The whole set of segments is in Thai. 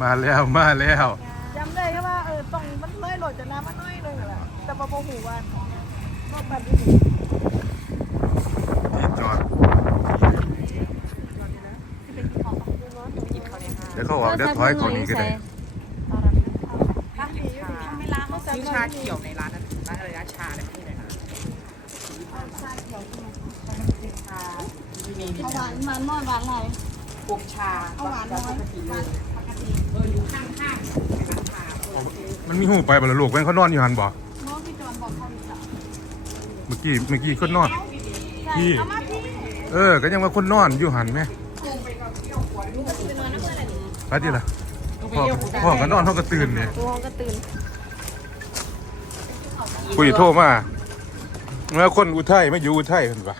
มาแล้วมาแล้วจำได้แค่ว่าเออตรงมันเลยโหลดจากน้ำมาน้อยนึงอะแหละแต่มาโมโหว่าว่าแบบนี้ที่จอดเดี๋ยวเขาออกเดี๋ยวถอยเขานี้ก็ได้ไม่ล้างเขาซื้อชาเขียวในร้านนั้นร้านอะไรนะชาอะไรไม่ใช่ไหนนะมีมีเอาหวานมันน้อยหวานหน่อยพวกชาเอาหวานน้อยปกติ เลยเอออยู่ข้างๆในร้านชามันมีหูไปบ่ละลูกเว้นเขานอนอยู่หันบ่น้องพี่จอนบอกเขาอีกอะเมื่อกี้เมื่อกี้คนนอนพี่ เอามาพี่เออ ก็ยังว่าคนนอนอยู่หันไหมไปดิล่ะพ่อพ่อก็นอนเขาก็ตื่นเนี่ยตัวก็ตื่นคุยโทรมาเมื่อคนอุทัยไม่อยู่อุทัยเห็นปะ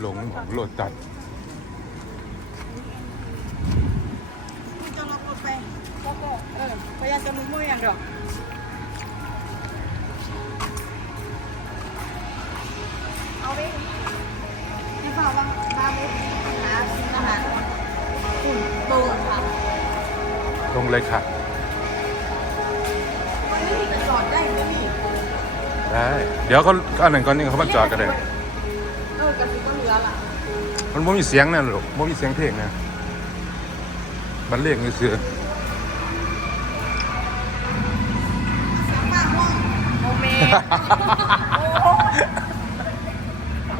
หลงของโลดตัด พี่จอนลองกดไปก็ก็เอ อพยายามจะมุ่งมุ่งอย่างเดียวเอาไปพี่ฝ่าวังตามไปหาอาหารอุ่นโป่งค่ะลงเลยค่ะ มันไม่มีกระจอดได้ไม่มีได้ เดี๋ยวเขาอันหนึ่งก่อนนึงเขามาจอดกันเลย เออกระติกก็เหลือละมันไม่มีเสียงนะลูกไม่มีเสียงเพลงนะบันเลงมือเสือ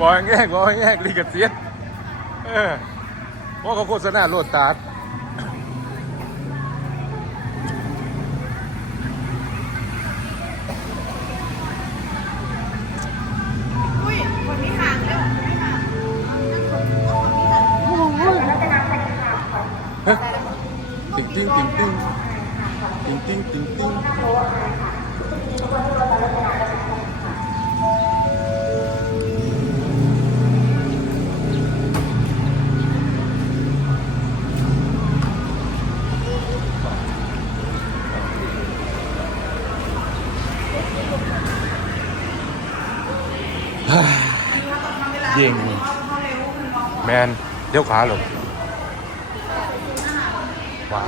บอยแง่บอยแง่ลีกเสียนเออเพราเขาโฆษณาโลดตาด ยิงแมนเดี๋ยวขาหลบขวา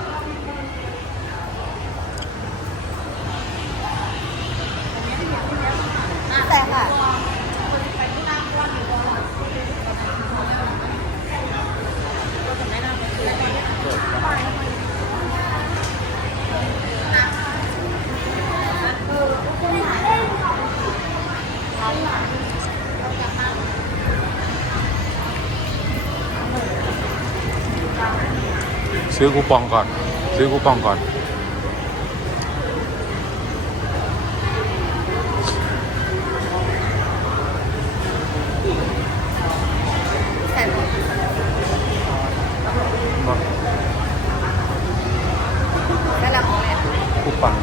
แต่ค่ะ ซื้อคูปองก่อน ซื้อคูปองก่อนแต่แต่ละของเนี่ยคูปอง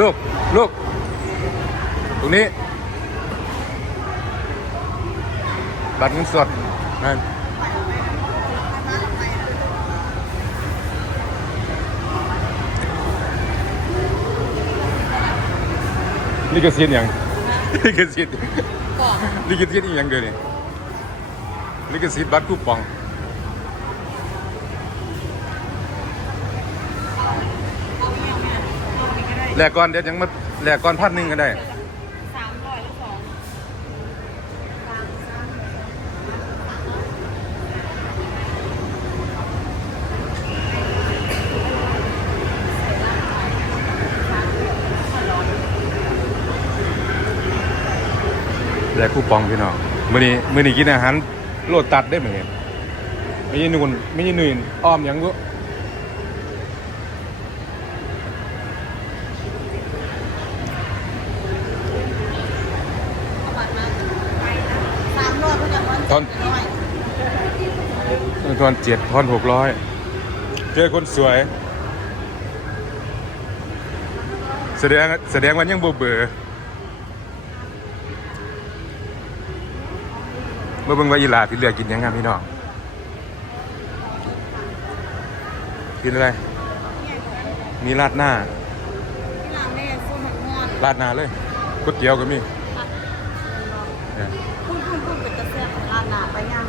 ลูก ลูก ตรงนี้ บัตรเงินสดนั่นลิขสิทธิ์หยังลิขสิทธิ์ลิขสิทธิ์อีหยังเดี๋ยวนี้ลิขสิทธิ์บัตรคูปอง แลกก่อนเดี๋ยวยังมาแลกก่อนพันหนึ่งก็ได้สามร้อยแล้วสองแลกคูปองพี่น้องมื้อนี้มื้อนี้กินอาหารโลดตัดได้ไหมเนี่ยไม่ใช่นู่นไม่ใช่นู่นอ้อมยังก็ สามร้อยเพื่ อนวันตอนตอนเจ็ดทอนหกร้อยเจอคนสวย แสดงแสดงวันยังบ่เบื่อเมื่อเบิ่งว่าอีหลาพี่เลือกกินหยังครับพี่น้อง กินอะไร มีราดหน้า ราดหนาเลยก๋วยเตี๋ยวก็มีเนี่ยคุณคุ หนาไปย่าง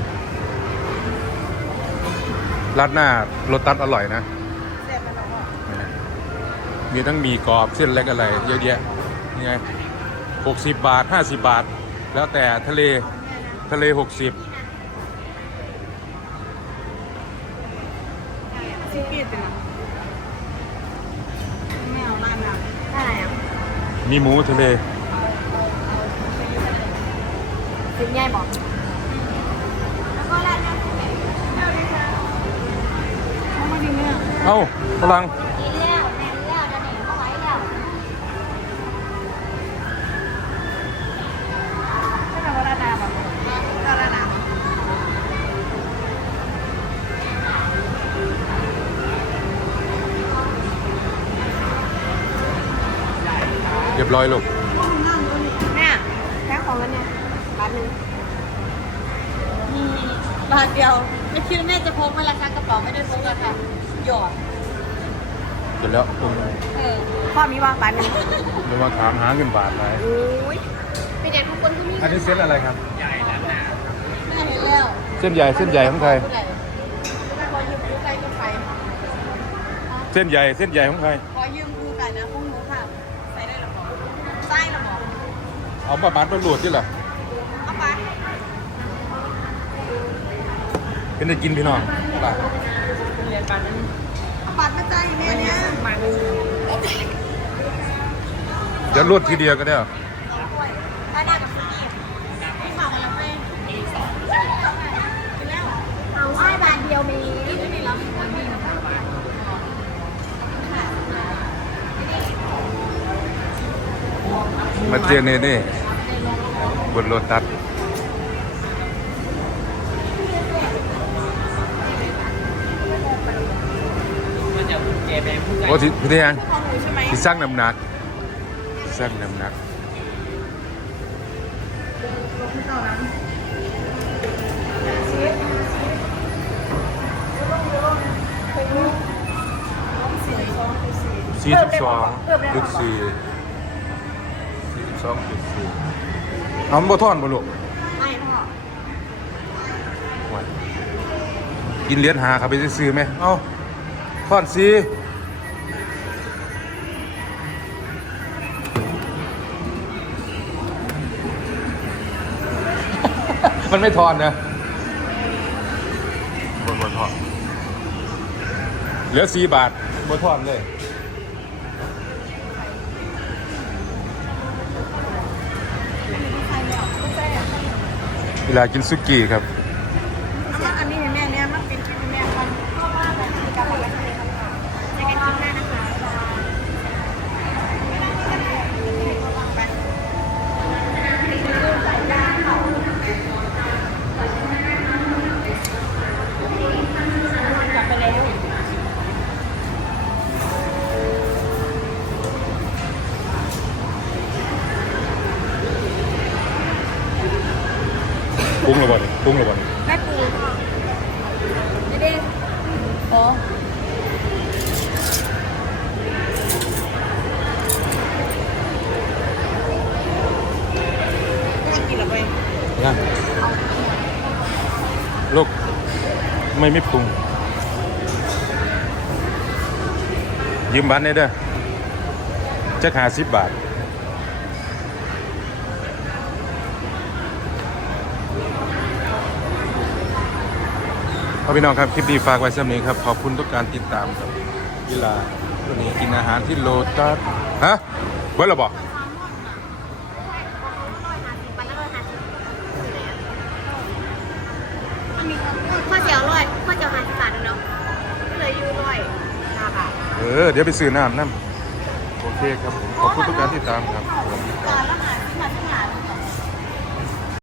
ราดหน้ารสตัดอร่อยนะเสียบไปแล้วก็นะมีทั้งหมีกรอบเส้นเล็กอะไร เยอะแยะนี่ไงหกสิบบาทห้าสิบบาท แล้วแต่ทะเลทะเลหกสิบซิกี้เป็นอะไม่เอาร้านหนาได้อะมีหมูทะเล ซิมใหญ่บอก เนี่ยเอ้าพลังดีแล้วแม่ดีแล้วจะหนีเขาไว้แล้วใช่ไหมว่าร้านนาแบบร้านนาเรียบร้อยลูกแม่แค่ของแล้วเนี่ยบาทหนึ่งมีบาทเดียว ไม่คิดว่าแม่จะพกไหมราคากระเป๋าไม่ได้พกราคา หยอด เสร็จแล้วตรงเออพ่อมีวางบาทหนึ่งไม่ว่าถามหาเงินบาทไหนโอ้ยเป็นเด็กทุกคนก็มีอันนี้เส้นอะไรครับ แม่เห็นแล้วเส้นใหญ่เส้นใหญ่ของใครขอยืมดูไกลก็ไปเส้นใหญ่เส้นใหญ่ของใคร ขอยืมดูไกลนะพวกหนูค่ะใส่ได้หรอบอกใส่หรอบอกเอามาบาทไปหลวดที่ล่ะเอาไปเป็นได้กินพี่น้องล่ะเรียน ปานนั้นเอาบัตรมาจ่ายแม่เนี่ยมาหนึ่งเดี๋ยวรวดทีเดียวก็ได้เหรอได้ได้กับซื้อนี่ไม่ฝากกันแล้วแม่มีสองเอาไอ้บาทเดียวมีไม่มีแล้วมีนะมาเจอเนเน่บนโลตัส มันจะแกแบงผู้ใจโอ้ที่พี่เทียงของหนูใช่ไหมที่สร้างน้ำหนักสร้างน้ำหนักที่ต่อนั้นสี่สองสี่สี่สิบสองจุดสี่สี่สิบสองจุดสี่เอาบ่ท่อนบ่ลูกไม่พ่อโอ้ยกินเหรียญหาครับไปซื้อไหมเอ้า ท่อนสีมันไม่ทอนนะบนบนทอนเหลือสี่บาทบนทอนเลยใครเนี่ยไม่ใช่อะเวลากินซุกี้ครับ ปรุงระเบิดแม่ปูไม่ได้โอ้ไม่กินหรอไปนะลูกไม่ไม่ปรุง ยืมบัตรได้เด้อจะหาสิบบาท พ่อพี่น้องครับ คลิปนี้ฝากไว้สำนี้ครับ ขอบคุณทุกการติดตามครับเวลาวันนี้กินอาหารที่โลตัสฮะเบิร์ดหรอบอกข้าวเจียวร้อยข้าวเจียวห้าสิบบาทเนาะก็เลยยูร้อยห้าบาทเออ เดี๋ยวไปซื้อน้ำน้ำโอเคครับผมขอบคุณทุกการติดตามครับ